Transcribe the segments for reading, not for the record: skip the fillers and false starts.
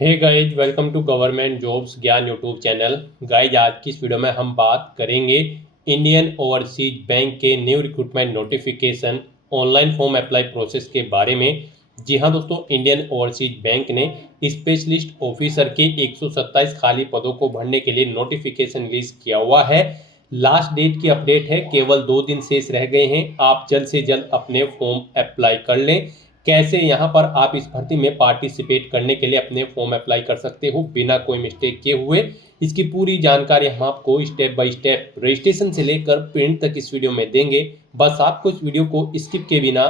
Hey guys, welcome to government jobs Gyan YouTube channel. Guys, आज की इस वीडियो में हम बात करेंगे इंडियन ओवरसीज बैंक के new recruitment notification online form apply process के बारे में। जी हाँ दोस्तों, इंडियन ओवरसीज बैंक ने स्पेशलिस्ट ऑफिसर के 127 खाली पदों को भरने के लिए नोटिफिकेशन रिलीज किया हुआ है। लास्ट डेट की अपडेट है, केवल 2 दिन शेष रह गए हैं। आप जल्द से जल्द अपने फॉर्म अप्लाई कर लें। कैसे यहाँ पर आप इस भर्ती में पार्टिसिपेट करने के लिए अपने फॉर्म अप्लाई कर सकते हो बिना कोई मिस्टेक किए हुए, इसकी पूरी जानकारी हम आपको स्टेप बाय स्टेप रजिस्ट्रेशन से लेकर प्रिंट तक इस वीडियो में देंगे। बस आपको इस वीडियो को स्किप के बिना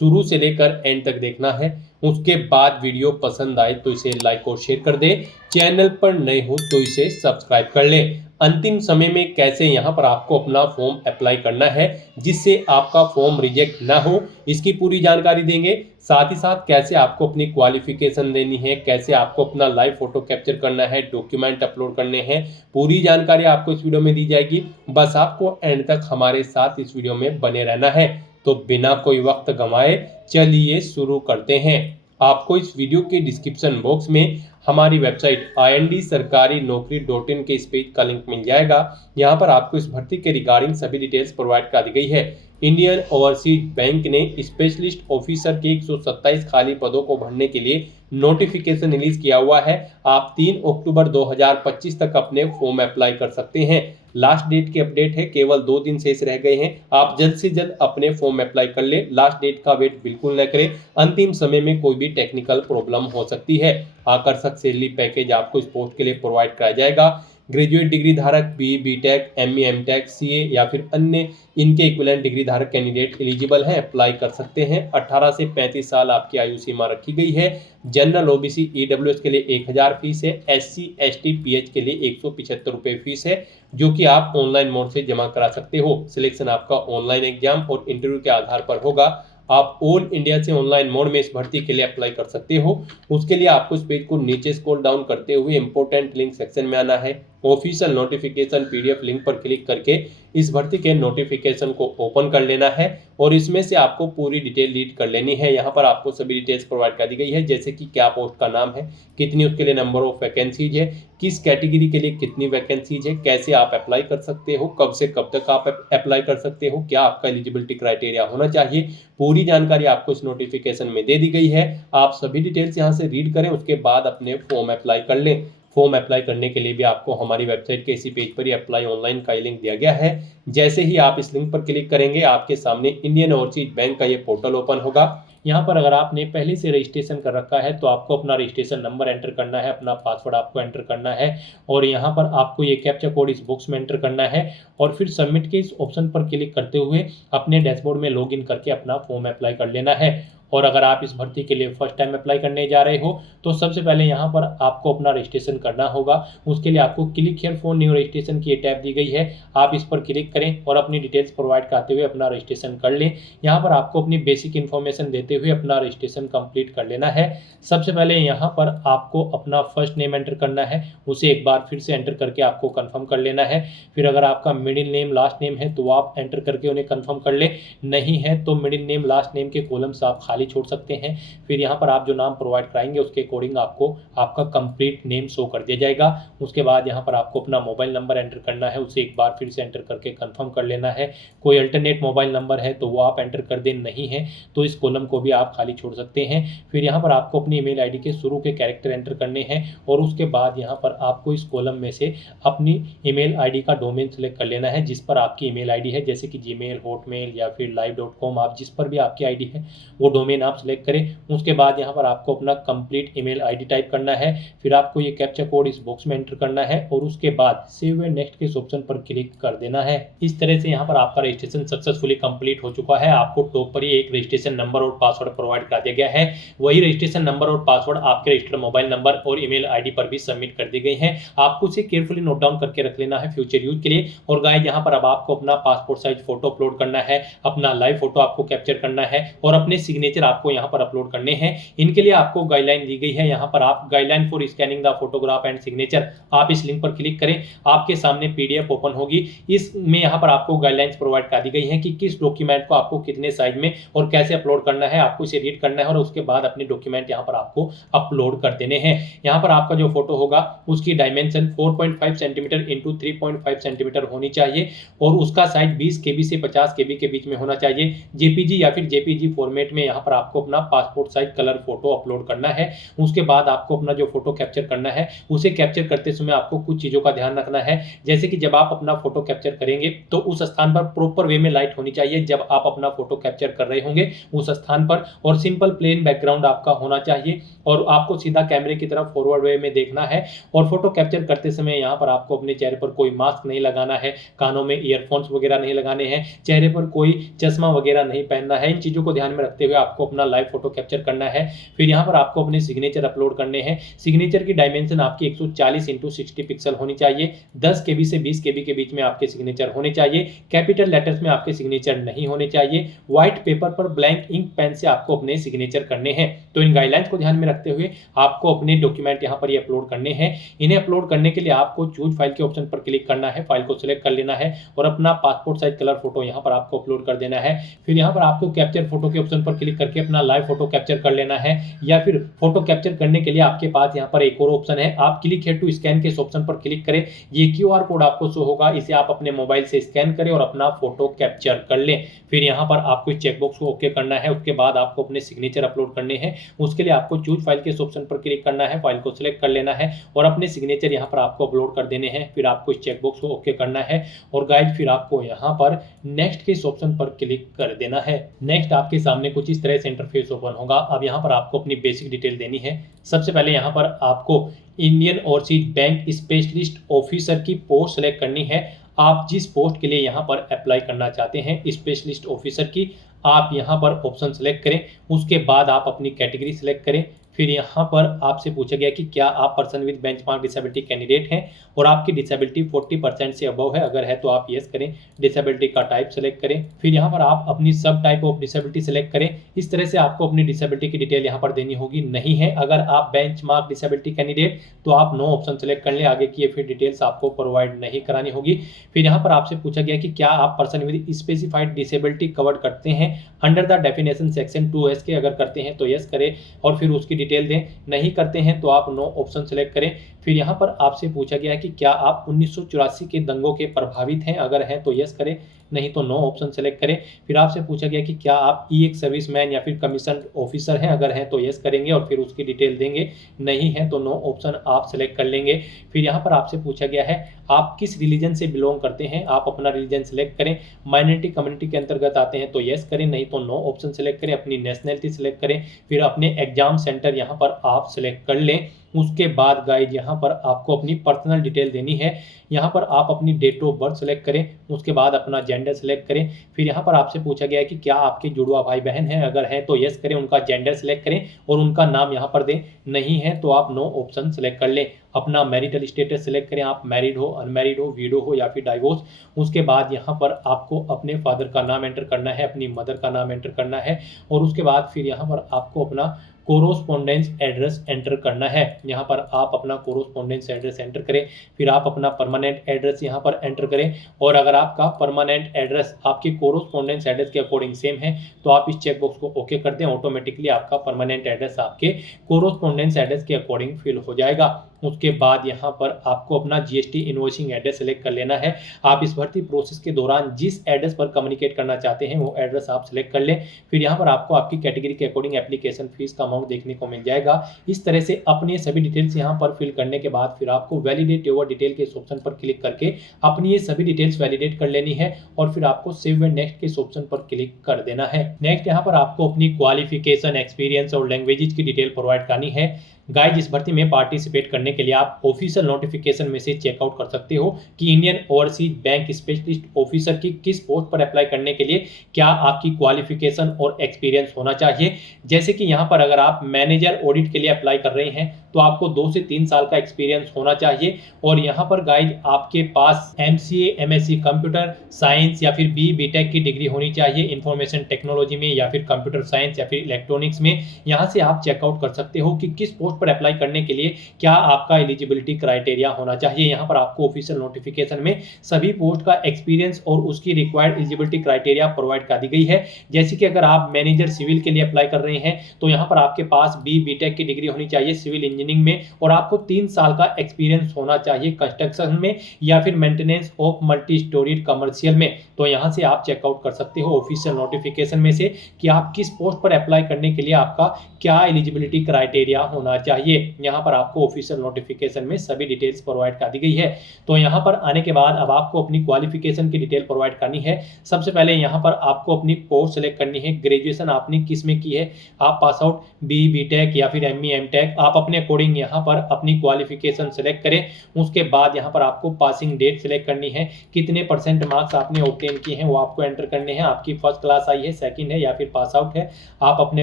शुरू से लेकर एंड तक देखना है। उसके बाद वीडियो पसंद आए तो इसे लाइक और शेयर कर दे। चैनल पर नए हो तो इसे सब्सक्राइब कर ले। अंतिम समय में कैसे यहाँ पर आपको अपना फॉर्म अप्लाई करना है जिससे आपका फॉर्म रिजेक्ट ना हो, इसकी पूरी जानकारी देंगे। साथ ही साथ कैसे आपको अपनी क्वालिफिकेशन देनी है, कैसे आपको अपना लाइव फोटो कैप्चर करना है, डॉक्यूमेंट अपलोड करने हैं, पूरी जानकारी आपको इस वीडियो में दी जाएगी। बस आपको एंड तक हमारे साथ इस वीडियो में बने रहना है। तो बिना कोई वक्त गंवाए चलिए शुरू करते हैं। आपको इस वीडियो के डिस्क्रिप्शन बॉक्स में हमारी वेबसाइट ind-sarkari-naukri.in के इस पेज का लिंक मिल जाएगा। यहाँ पर आपको इस भर्ती के रिगार्डिंग सभी डिटेल्स प्रोवाइड कर दी गई है। इंडियन ओवरसीज बैंक ने स्पेशलिस्ट ऑफिसर के 127 खाली पदों को भरने के लिए नोटिफिकेशन रिलीज किया हुआ है। आप 3 अक्टूबर 2025 तक अपने फॉर्म अप्लाई कर सकते हैं। लास्ट डेट की अपडेट है, केवल 2 दिन शेष रह गए हैं। आप जल्द से जल्द अपने फॉर्म अप्लाई कर ले। लास्ट डेट का वेट बिल्कुल न करें, अंतिम समय में कोई भी टेक्निकल प्रॉब्लम हो सकती है। आकर्षक सैलरी पैकेज आपको इस पोस्ट के लिए प्रोवाइड कराया जाएगा। ग्रेजुएट डिग्री धारक B Tech, M Tech, CA या फिर अन्य इनके इक्विवेलेंट डिग्री धारक कैंडिडेट एलिजिबल हैं, अप्लाई कर सकते हैं। 18 से 35 साल आपकी आयु सीमा रखी गई है। जनरल ओबीसी ईडब्ल्यूएस के लिए 1000 फीस है। एससी एसटी पीएच के लिए 175 रुपये फीस है, जो कि आप ऑनलाइन मोड से जमा करा सकते हो। सिलेक्शन आपका ऑनलाइन एग्जाम और इंटरव्यू के आधार पर होगा। आप ऑल इंडिया से ऑनलाइन मोड में इस भर्ती के लिए अप्लाई कर सकते हो। उसके लिए आपको इस पेज को नीचे स्क्रॉल डाउन करते हुए इंपॉर्टेंट लिंक सेक्शन में आना है। ऑफिशियल नोटिफिकेशन पीडीएफ लिंक पर क्लिक करके इस भर्ती के नोटिफिकेशन को ओपन कर लेना है और इसमें से आपको पूरी डिटेल रीड कर लेनी है। यहाँ पर आपको सभी डिटेल्स प्रोवाइड कर दी गई है, जैसे कि क्या पोस्ट का नाम है, कितनी उसके लिए नंबर ऑफ वैकेंसीज है, किस कैटेगरी के लिए कितनी वैकेंसीज है, कैसे आप अप्लाई कर सकते हो, कब से कब तक आप अप्लाई कर सकते हो, क्या आपका एलिजिबिलिटी क्राइटेरिया होना चाहिए। पूरी जानकारी आपको इस नोटिफिकेशन में दे दी गई है। आप सभी डिटेल्स यहाँ से रीड करें, उसके बाद अपने फॉर्म अप्लाई कर लें। फॉर्म अप्लाई करने के लिए भी आपको हमारी वेबसाइट के इसी पेज पर ही अप्लाई ऑनलाइन का लिंक दिया गया है। जैसे ही आप इस लिंक पर क्लिक करेंगे, आपके सामने इंडियन ओवरसीज बैंक का ये पोर्टल ओपन होगा। यहाँ पर अगर आपने पहले से रजिस्ट्रेशन कर रखा है तो आपको अपना रजिस्ट्रेशन नंबर एंटर करना है, अपना पासवर्ड आपको एंटर करना है और यहाँ पर आपको ये कैप्चा कोड इस बॉक्स में एंटर करना है और फिर सबमिट के इस ऑप्शन पर क्लिक करते हुए अपने डैशबोर्ड में लॉगिन करके अपना फॉर्म अप्लाई कर लेना है। और अगर आप इस भर्ती के लिए फर्स्ट टाइम अप्लाई करने जा रहे हो तो सबसे पहले यहाँ पर आपको अपना रजिस्ट्रेशन करना होगा। उसके लिए आपको click here for new registration की टैब दी गई है, आप इस पर क्लिक करें और अपनी डिटेल्स प्रोवाइड करते हुए अपना रजिस्ट्रेशन कर लें। यहाँ पर आपको अपनी बेसिक इन्फॉर्मेशन देते हुए अपना रजिस्ट्रेशन कंप्लीट कर लेना है। सबसे पहले यहाँ पर आपको अपना फर्स्ट नेम एंटर करना है, उसे एक बार फिर से एंटर करके आपको कंफर्म कर लेना है। फिर अगर आपका मिडिल नेम लास्ट नेम है तो आप एंटर करके उन्हें कंफर्म कर ले, नहीं है तो मिडिल नेम लास्ट नेम के कॉलम्स आप खाली छोड़ सकते हैं। फिर यहाँ पर आप जो नाम प्रोवाइड कराएंगे उसके अकॉर्डिंग आपको आपका कंप्लीट नेम शो कर दिया जाएगा। उसके बाद यहाँ पर आपको अपना मोबाइल नंबर एंटर करना है, उसे एक बार फिर से एंटर करके कंफर्म कर लेना है। कोई अल्टरनेट मोबाइल नंबर है तो वो आप एंटर कर दें, नहीं है तो इस कॉलम को भी आप खाली छोड़ सकते हैं। फिर यहाँ पर आपको अपनी ईमेल आईडी के शुरू के कैरेक्टर एंटर करने हैं और उसके बाद यहाँ पर आपको इस कॉलम में से अपनी ईमेल आईडी का डोमेन सेलेक्ट कर लेना है जिस पर आपकी ईमेल आईडी है, जैसे कि जीमेल, हॉटमेल या फिर live.com, आप जिस पर भी आपकी आईडी है वो डोमेन आप सेलेक्ट करें। उसके बाद यहाँ पर आपको अपना कंप्लीट ईमेल आईडी टाइप करना है। फिर आपको ये कैप्चा कोड इस बॉक्स में एंटर करना है और उसके बाद सेव एंड नेक्स्ट के इस ऑप्शन पर क्लिक कर देना है। इस तरह से यहाँ पर आपका रजिस्ट्रेशन सक्सेसफुली कंप्लीट हो चुका है। आपको टॉप पर ही एक रजिस्ट्रेशन नंबर और पासवर्ड प्रोवाइड कर दिया गया है। वही रजिस्ट्रेशन नंबर और पासवर्ड आपके रजिस्टर्ड मोबाइल नंबर और ईमेल आईडी पर भी सबमिट कर दी गई है। आपको इसे केयरफुली नोट डाउन करके रख लेना है फ्यूचर यूज के लिए। और गाइस, यहाँ पर अब आपको अपना पासपोर्ट साइज फोटो अपलोड करना है, अपना लाइव फोटो आपको कैप्चर करना है और अपने सिग्नेचर सिग्नेचर आपको यहाँ पर अपलोड करने हैं। इनके लिए आपको गाइडलाइन दी गई है। यहाँ पर आप guideline for scanning the photograph and signature, आप इस लिंक पर क्लिक करें, आपके सामने पीडीएफ ओपन होगी। इसमें यहाँ पर आपको गाइडलाइंस प्रोवाइड कर दी गई है कि किस डॉक्यूमेंट को आपको कितने साइज में और कैसे अपलोड करना है। आपको इसे रीड करना है और उसके बाद अपने डॉक्यूमेंट यहाँ पर आपको अपलोड कर देने हैं। यहाँ पर आपका जो फोटो होगा उसकी डायमेंशन 4.5 सेंटीमीटर इंटू 3.5 सेंटीमीटर होनी चाहिए और उसका साइज 20 KB से 50 KB के बीच में होना चाहिए। जेपीजी या फिर जेपीजी फॉर्मेट में यहाँ पर आपको अपना passport size colour photo upload करना है। उसके बाद आपको अपना जो फोटो कैप्चर करना है उसे कैप्चर करते समय आपको कुछ चीज़ों का ध्यान रखना है। जैसे कि जब आप अपना फोटो कैप्चर करेंगे तो उस स्थान पर प्रॉपर वे में लाइट होनी चाहिए जब आप अपना फोटो कैप्चर कर रहे होंगे उस स्थान पर, और सिंपल प्लेन बैकग्राउंड आपका होना चाहिए और आपको सीधा कैमरे की तरफ फॉरवर्ड वे में देखना है। और फोटो कैप्चर करते समय यहाँ पर आपको अपने चेहरे पर कोई मास्क नहीं लगाना है, कानों में ईयरफोन्स वगैरह नहीं लगाने हैं, चेहरे पर कोई चश्मा वगैरह नहीं पहनना है। इन चीज़ों को ध्यान में रखते हुए आपको अपना लाइव फोटो कैप्चर करना है। फिर यहाँ पर आपको अपने सिग्नेचर अपलोड करने हैं। सिग्नेचर की डायमेंशन आपकी 140 इंटू 60 पिक्सल होनी चाहिए। 10 KB से 20 KB के बीच में आपके सिग्नेचर होने चाहिए। कैपिटल लेटर्स में आपके सिग्नेचर नहीं होने चाहिए। व्हाइट पेपर पर ब्लैंक इंक पेन से आपको अपने सिग्नेचर करने हैं। तो इन गाइडलाइंस को ध्यान में रखते हुए आपको अपने डॉक्यूमेंट यहाँ पर ये अपलोड करने हैं। इन्हें अपलोड करने के लिए आपको चूज फाइल के ऑप्शन पर क्लिक करना है, फाइल को सिलेक्ट कर लेना है और अपना पासपोर्ट साइज कलर फोटो यहाँ पर आपको अपलोड कर देना है। फिर यहाँ पर आपको कैप्चर फोटो के ऑप्शन पर क्लिक करके अपना लाइव फोटो कैप्चर कर लेना है, या फिर फोटो कैप्चर करने के लिए आपके पास यहाँ पर एक और ऑप्शन है, आप क्लिक हियर टू स्कैन के इस ऑप्शन पर क्लिक करें। ये QR कोड आपको शो होगा, इसे आप अपने मोबाइल से स्कैन करें और अपना फोटो कैप्चर कर लें। फिर यहाँ पर आपको इस चेकबॉक्स को ओके करना है। उसके बाद आपको अपने सिग्नेचर अपलोड करने हैं। उसके लिए आपको चूज फाइल के इस ऑप्शन पर क्लिक करना है, फाइल को सिलेक्ट कर लेना है और अपने सिग्नेचर यहाँ पर आपको अपलोड कर देने हैं। फिर आपको इस चेकबॉक्स को ओके करना है और गाइस फिर आपको यहाँ पर नेक्स्ट के इस ऑप्शन पर क्लिक कर देना है। नेक्स्ट आपके सामने कुछ इस तरह से इंटरफेस ओपन होगा। अब यहाँ पर आपको अपनी बेसिक डिटेल देनी है। सबसे पहले यहाँ पर आपको Indian Overseas bank specialist officer की पोस्ट सेलेक्ट करनी है। आप जिस पोस्ट के लिए यहाँ पर अप्लाई करना चाहते हैं स्पेशलिस्ट ऑफिसर की, आप यहाँ पर ऑप्शन सेलेक्ट करें। उसके बाद आप अपनी कैटेगरी सेलेक्ट करें। फिर यहाँ पर आपसे पूछा गया कि क्या आप person with benchmark disability candidate हैं और आपकी डिसेबिलिटी 40% से अबव है, अगर है तो आप यस करें। डिसेबिलिटी का टाइप सेलेक्ट करें। फिर यहाँ पर आप अपनी सब टाइप ऑफ डिसेबिलिटी सेलेक्ट करें। इस तरह से आपको अपनी डिसेबिलिटी की डिटेल यहाँ पर देनी होगी। नहीं है अगर आप बेंचमार्क डिसेबिलिटी कैंडिडेट तो आप नो ऑप्शन सेलेक्ट कर लें, आगे की फिर डिटेल्स आपको प्रोवाइड नहीं करानी होगी। फिर यहाँ पर आपसे पूछा गया कि क्या आप person with specified disability covered करते हैं under the definition section 2S के, अगर करते हैं तो यस करें और फिर उसकी डिटेल दें। नहीं करते हैं तो आप नो ऑप्शन सेलेक्ट करें। फिर यहाँ पर आपसे पूछा गया है कि क्या आप 1984 के दंगों के प्रभावित हैं, अगर हैं तो यस करें, नहीं तो नो ऑप्शन सेलेक्ट करें। फिर आपसे पूछा गया कि क्या आप एक सर्विसमैन या फिर कमीशन ऑफिसर हैं, अगर हैं तो यस करेंगे और फिर उसकी डिटेल देंगे। नहीं है तो नो ऑप्शन आप सेलेक्ट कर लेंगे। फिर यहाँ पर आपसे पूछा गया है आप किस रिलीजन से बिलोंग करते हैं, आप अपना रिलीजन सेलेक्ट करें। माइनॉरिटी कम्युनिटी के अंतर्गत आते हैं तो यस करें, नहीं तो नो ऑप्शन सेलेक्ट करें। अपनी नेशनलिटी सेलेक्ट करें। फिर अपने एग्जाम सेंटर यहाँ पर आप सेलेक्ट कर लें। उसके बाद गाइड यहाँ पर आपको अपनी पर्सनल डिटेल देनी है। यहाँ पर आप अपनी डेट ऑफ बर्थ सेलेक्ट करें। उसके बाद अपना जेंडर सेलेक्ट करें। फिर यहाँ पर आपसे पूछा गया है कि क्या आपके जुड़वा भाई बहन हैं, अगर हैं तो यस करें, उनका जेंडर सेलेक्ट करें और उनका नाम यहाँ पर दें। नहीं है तो आप नो ऑप्शन सेलेक्ट कर लें। अपना मैरिटल स्टेटस सेलेक्ट करें, आप मैरिड हो, अनमैरिड हो, विडो हो या फिर डाइवोर्स। उसके बाद यहाँ पर आपको अपने फादर का नाम एंटर करना है, अपनी मदर का नाम एंटर करना है और उसके बाद फिर यहाँ पर आपको अपना कोरोस्पोंडेंस एड्रेस एंटर करना है। यहाँ पर आप अपना कोरोस्पोंडेंस एड्रेस एंटर करें। फिर आप अपना परमानेंट एड्रेस यहाँ पर एंटर करें और अगर आपका परमानेंट एड्रेस आपके कोरोस्पोंडेंस एड्रेस के अकॉर्डिंग सेम है तो आप इस चेकबॉक्स को ओके कर दें। ऑटोमेटिकली आपका परमानेंट एड्रेस आपके कोरोस्पोंडेंस एड्रेस के अकॉर्डिंग फिल हो जाएगा। उसके बाद यहाँ पर आपको अपना GST इनवॉइसिंग एड्रेस सेलेक्ट कर लेना है। आप इस भर्ती प्रोसेस के दौरान जिस एड्रेस पर कम्युनिकेट करना चाहते हैं वो एड्रेस आप सेलेक्ट कर लें। फिर यहाँ पर आपको आपकी कैटेगरी के अकॉर्डिंग एप्लीकेशन फीस का अमाउंट देखने को मिल जाएगा। इस तरह से अपने सभी डिटेल्स यहाँ पर फिल करने के बाद फिर आपको वैलिडेट योर डिटेल के इस ऑप्शन पर क्लिक करके अपनी ये सभी डिटेल्स वैलिडेट कर लेनी है और फिर आपको सेव एंड नेक्स्ट के इस ऑप्शन पर क्लिक कर देना है। नेक्स्ट यहाँ पर आपको अपनी क्वालिफिकेशन, एक्सपीरियंस और लैंग्वेजेस की डिटेल प्रोवाइड करनी है। गाइज इस भर्ती में पार्टिसिपेट करने के लिए आप ऑफिशियल नोटिफिकेशन में से चेकआउट कर सकते हो कि Indian Overseas bank specialist officer की किस पोस्ट पर अप्लाई करने के लिए क्या आपकी क्वालिफिकेशन और एक्सपीरियंस होना चाहिए। जैसे कि यहाँ पर अगर आप मैनेजर ऑडिट के लिए अप्लाई कर रहे हैं तो आपको 2 से 3 साल का एक्सपीरियंस होना चाहिए। और यहाँ पर गाइज आपके पास MCA MSc कंप्यूटर साइंस या फिर BTech की डिग्री होनी चाहिए इंफॉर्मेशन टेक्नोलॉजी में या फिर कंप्यूटर साइंस या फिर इलेक्ट्रॉनिक्स में। यहाँ से आप चेकआउट कर सकते हो कि किस पोस्ट पर अप्लाई करने के लिए क्या आपका एलिजिबिलिटी क्राइटेरिया होना चाहिए। यहाँ पर आपको ऑफिशियल नोटिफिकेशन में सभी पोस्ट का एक्सपीरियंस और उसकी रिक्वायर्ड एलिजिबिलिटी क्राइटेरिया प्रोवाइड कर दी गई है। जैसे कि अगर आप मैनेजर सिविल के लिए अप्लाई कर रहे हैं तो यहाँ पर आपके पास BTech की डिग्री होनी चाहिए सिविल इंजीनियरिंग में और आपको 3 साल का एक्सपीरियंस होना चाहिए कंस्ट्रक्शन में या फिर maintenance of multi storeyed commercial में। तो यहाँ से आप चेकआउट कर सकते हो ऑफिशियल नोटिफिकेशन में से कि आप किस पोस्ट पर अप्लाई करने के लिए आपका क्या एलिजिबिलिटी क्राइटेरिया होना चाहिए। यहाँ पर आपको ऑफिशियल नोटिफिकेशन में सभी डिटेल्स प्रोवाइड कर दी गई है। तो यहाँ पर आने के बाद अब आपको अपनी क्वालिफिकेशन की डिटेल प्रोवाइड करनी है। सबसे पहले यहाँ पर आपको अपनी पोस्ट सेलेक्ट करनी है। ग्रेजुएशन आपने किस में की है, आप पास आउट BTech या फिर ME MTech, आप अपने अकॉर्डिंग यहाँ पर अपनी क्वालिफिकेशन सेलेक्ट करें। उसके बाद यहाँ पर आपको पासिंग डेट सेलेक्ट करनी है, कितने % मार्क्स आपने ऑब्टेन किए हैं वो आपको एंटर करने हैं। आपकी फर्स्ट क्लास आई है, सेकंड है या फिर पास आउट है, आप अपने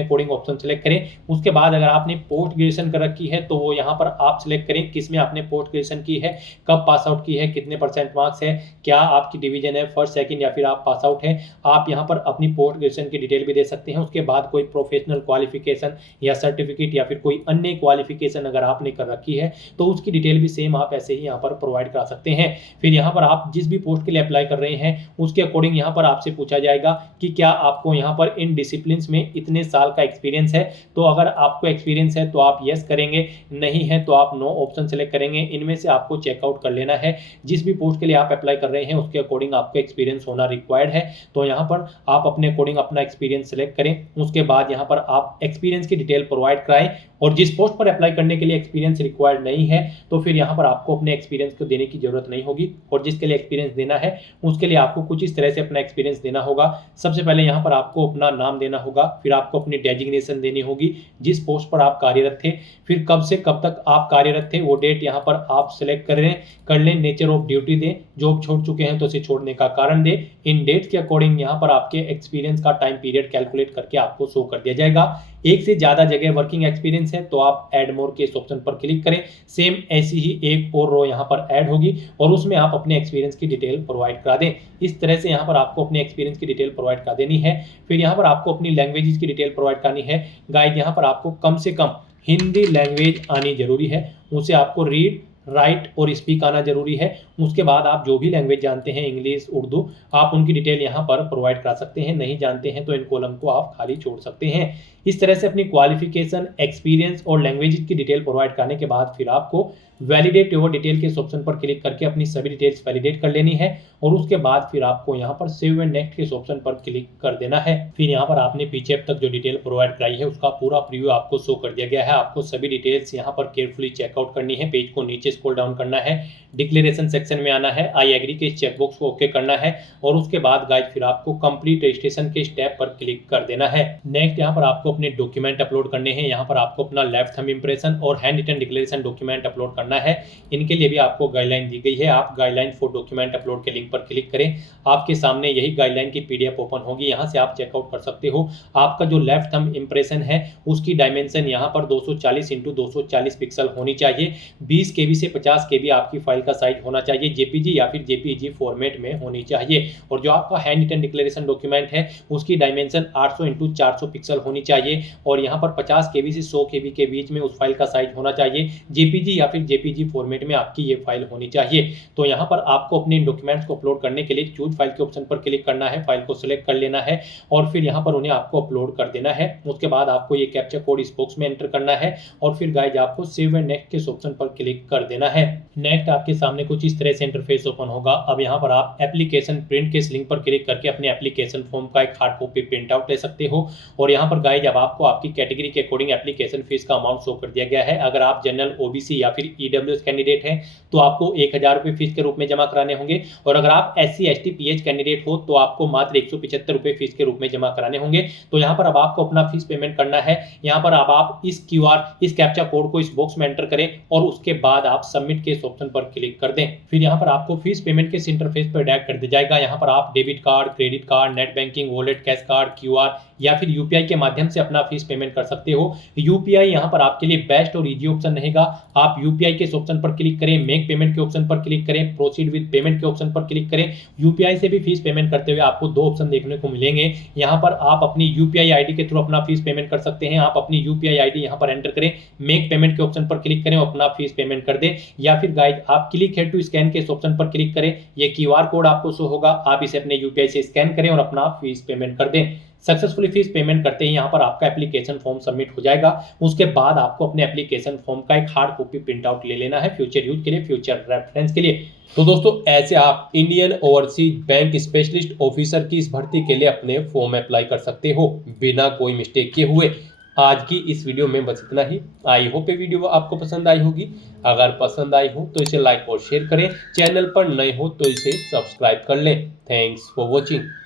अकॉर्डिंग ऑप्शन सेलेक्ट करें। उसके बाद अगर आपने पोस्ट ग्रेजुएशन कर रखी है तो वो यहाँ पर आप सिलेक्ट करें किस में आपने पोस्ट ग्रेजुएशन की है, कब पास आउट की है, कितने % मार्क्स है, क्या आपकी डिवीजन है फर्स्ट सेकंड या फिर आप पास आउट है। आप यहाँ पर अपनी पोस्ट ग्रेजुएशन की डिटेल भी दे सकते हैं। उसके बाद कोई प्रोफेशनल क्वालिफिकेशन या सर्टिफिकेट या फिर कोई अन्य क्वालिफिकेशन अगर आपने कर रखी है तो उसकी डिटेल भी सेम आप ऐसे ही यहाँ पर प्रोवाइड करा सकते हैं। फिर यहाँ पर आप जिस भी पोस्ट के लिए अप्लाई कर रहे हैं उसके अकॉर्डिंग यहाँ पर आपसे पूछा जाएगा कि क्या आपको यहाँ पर इन डिसिप्लिन में इतने साल का एक्सपीरियंस है। तो अगर आपको एक्सपीरियंस है तो आप यस करेंगे, नहीं है तो आप नो ऑप्शन सेलेक्ट करेंगे। इनमें से आपको चेकआउट कर लेना है। जिस भी पोस्ट के लिए आप अप्लाई कर रहे हैं उसके अकॉर्डिंग आपका एक्सपीरियंस होना रिक्वायर्ड है। तो यहाँ पर आप अपने अकॉर्डिंग अपना एक्सपीरियंस सेलेक्ट करें। उसके बाद यहाँ पर आप एक्सपीरियंस की डिटेल प्रोवाइड कराएं। और जिस पोस्ट पर अप्लाई करने के लिए एक्सपीरियंस रिक्वायर्ड नहीं है तो फिर यहाँ पर आपको अपने एक्सपीरियंस को देने की जरूरत नहीं होगी। और जिसके लिए एक्सपीरियंस देना है उसके लिए आपको कुछ इस तरह से अपना एक्सपीरियंस देना होगा। सबसे पहले यहाँ पर आपको अपना नाम देना होगा, फिर आपको अपनी डेजिग्नेशन देनी होगी, जिस पोस्ट पर आप कार्यरत थे, फिर कब से कब तक आप कार्यरत थे वो डेट यहाँ पर आप सिलेक्ट कर लें। नेचर ऑफ ड्यूटी दें, जॉब छोड़ चुके हैं तो उसे छोड़ने का कारण दें। इन डेट के अकॉर्डिंग यहाँ पर आपके एक्सपीरियंस का टाइम पीरियड कैलकुलेट करके आपको शो कर दिया जाएगा। एक से ज्यादा जगह वर्किंग एक्सपीरियंस है तो आप ऐड मोर के इस ऑप्शन पर क्लिक करें। सेम ऐसी ही एक और रो यहाँ पर ऐड होगी और उसमें आप अपने एक्सपीरियंस की डिटेल प्रोवाइड करा दें। इस तरह से यहाँ पर आपको अपने एक्सपीरियंस की डिटेल प्रोवाइड करा देनी है। फिर यहाँ पर आपको अपनी लैंग्वेजेस की डिटेल प्रोवाइड करनी है। गाइड यहाँ पर आपको कम से कम हिंदी लैंग्वेज आनी जरूरी है, उसे आपको रीड राइट और स्पीक आना जरूरी है। उसके बाद आप जो भी लैंग्वेज जानते हैं इंग्लिश उर्दू, आप उनकी डिटेल यहाँ पर प्रोवाइड करा सकते हैं। नहीं जानते हैं तो इन कॉलम को आप खाली छोड़ सकते हैं। इस तरह से अपनी क्वालिफिकेशन, एक्सपीरियंस और लैंग्वेज की डिटेल प्रोवाइड करने के बाद फिर आपको वैलिडेट योर डिटेल के इस ऑप्शन पर क्लिक करके अपनी सभी डिटेल्स वैलिडेट कर लेनी है। और उसके बाद फिर आपको यहाँ पर सेव एंड नेक्स्ट के इस ऑप्शन पर क्लिक कर देना है। फिर यहाँ पर आपने पीछे अब तक जो डिटेल प्रोवाइड कराई है उसका पूरा प्रीव्यू आपको शो कर दिया गया है। आपको सभी डिटेल्स यहाँ पर केयरफुली चेकआउट करनी है। पेज को नीचे स्क्रॉल डाउन करना है, डिक्लेरेशन सेक्शन में आना है, आई एग्री के इस चेकबॉक्स को ओके करना है और उसके बाद गाइड फिर आपको कंप्लीट रजिस्ट्रेशन के स्टेप पर क्लिक कर देना है। नेक्स्ट यहाँ पर आपको अपने डॉक्यूमेंट अपलोड करने हैं। यहाँ पर आपको अपना लेफ्ट थंब इंप्रेशन और hand written declaration document upload करना है। इनके लिए भी आपको गाइडलाइन दी गई है। आप गाइडलाइन फॉर डॉक्यूमेंट अपलोड के लिंक पर क्लिक करें, आपके सामने यही गाइडलाइन की PDF ओपन होगी। यहाँ से आप चेकआउट कर सकते हो। आपका जो लेफ्ट थंब इंप्रेशन है उसकी डायमेंशन यहाँ पर 240 × 240 पिक्सल होनी चाहिए। 20 KB से 50 KB आपकी फाइल का साइज होना चाहिए। JPG या फिर JPEG फॉर्मेट में होनी चाहिए। और जो आपका हैंड रिटन डिक्लेरेशन डॉक्यूमेंट है उसकी डायमेंशन 800 × 400 पिक्सल होनी चाहिए। और यहाँ पर 50 KB से 100 KB के बीच में उस फाइल का साइज होना चाहिए। JPG या फिर JPG फॉर्मेट में आपकी ये फाइल होनी चाहिए। तो यहाँ पर आपको अपने डॉक्यूमेंट्स को अपलोड करने के लिए चूज फाइल के ऑप्शन पर क्लिक करना है, फाइल को सिलेक्ट कर लेना है और फिर यहाँ पर उन्हें आपको अपलोड कर देना है। उसके बाद आपको ये कैप्चा कोड इस बॉक्स में एंटर करना है और फिर गाइज आपको सेव एंड नेक्स्ट के इस ऑप्शन पर क्लिक कर देना है। नेक्स्ट आपके सामने कुछ इस तरह से इंटरफेस ओपन होगा। अब यहाँ पर आप एप्लीकेशन प्रिंट के इस लिंक पर क्लिक करके अपने एप्लीकेशन फॉर्म का एक हार्ड कॉपी प्रिंट आउट ले सकते हो। और यहाँ पर गाइज अब आपको आपकी कैटेगरी के अकॉर्डिंग एप्लीकेशन फीस का अमाउंट शो कर दिया गया है। अगर आप जनरल, OBC या फिर EWS कैंडिडेट हैं तो आपको 1000 रुपये फीस के रूप में जमा कराने होंगे। और अगर आप SC, ST, PH कैंडिडेट हो तो आपको मात्र 175 रुपये फीस के रूप में जमा कराने होंगे। तो यहाँ पर अब आपको अपना फीस पेमेंट करना है। यहाँ पर अब आप इस QR, इस कैप्चा कोड को इस बॉक्स में एंटर करें और उसके बाद आप सबमिट के इस ऑप्शन पर क्लिक कर दें। फिर यहाँ पर आपको फीस पेमेंट के इंटरफेस पर डायरेक्ट कर दिया जाएगा। यहाँ पर आप debit card, credit card, net banking, wallet, cash card, QR या फिर यूपीआई के माध्यम से अपना फीस पेमेंट कर सकते हो। यूपीआई यहाँ पर आपके लिए बेस्ट और इजी ऑप्शन रहेगा। आप यूपीआई के ऑप्शन पर क्लिक करें, मेक पेमेंट के ऑप्शन पर क्लिक करें, प्रोसीड विद पेमेंट के ऑप्शन पर क्लिक करें। यूपीआई से भी फीस पेमेंट करते हुए आपको दो ऑप्शन देखने को मिलेंगे। यहाँ पर आप अपनी यूपीआई आईडी के थ्रू अपना फीस पेमेंट कर सकते हैं। आप अपनी यूपीआई आईडी यहाँ पर एंटर करें, मेक पेमेंट के ऑप्शन पर क्लिक करें और अपना फीस पेमेंट कर दें। या फिर गाइस आप क्लिक हेयर टू स्कैन के ऑप्शन पर क्लिक करें, ये क्यूआर कोड आपको शो होगा, आप इसे अपने यूपीआई से स्कैन करें और अपना फीस पेमेंट कर दें। सक्सेसफुली फीस पेमेंट करते ही यहाँ पर आपका एप्लीकेशन फॉर्म सबमिट हो जाएगा। उसके बाद आपको अपने एप्लीकेशन फॉर्म का एक हार्ड कॉपी प्रिंट आउट ले लेना है फ्यूचर यूज के लिए, फ्यूचर रेफरेंस के लिए। तो दोस्तों ऐसे आप Indian Overseas bank specialist officer की इस भर्ती के लिए अपने फॉर्म अप्लाई कर सकते हो बिना कोई मिस्टेक किए हुए। आज की इस वीडियो में बस इतना ही। आई होप ये वीडियो आपको पसंद आई होगी। अगर पसंद आई हो तो इसे लाइक और शेयर करें, चैनल पर नए हो तो इसे सब्सक्राइब कर लें। Thanks for watching.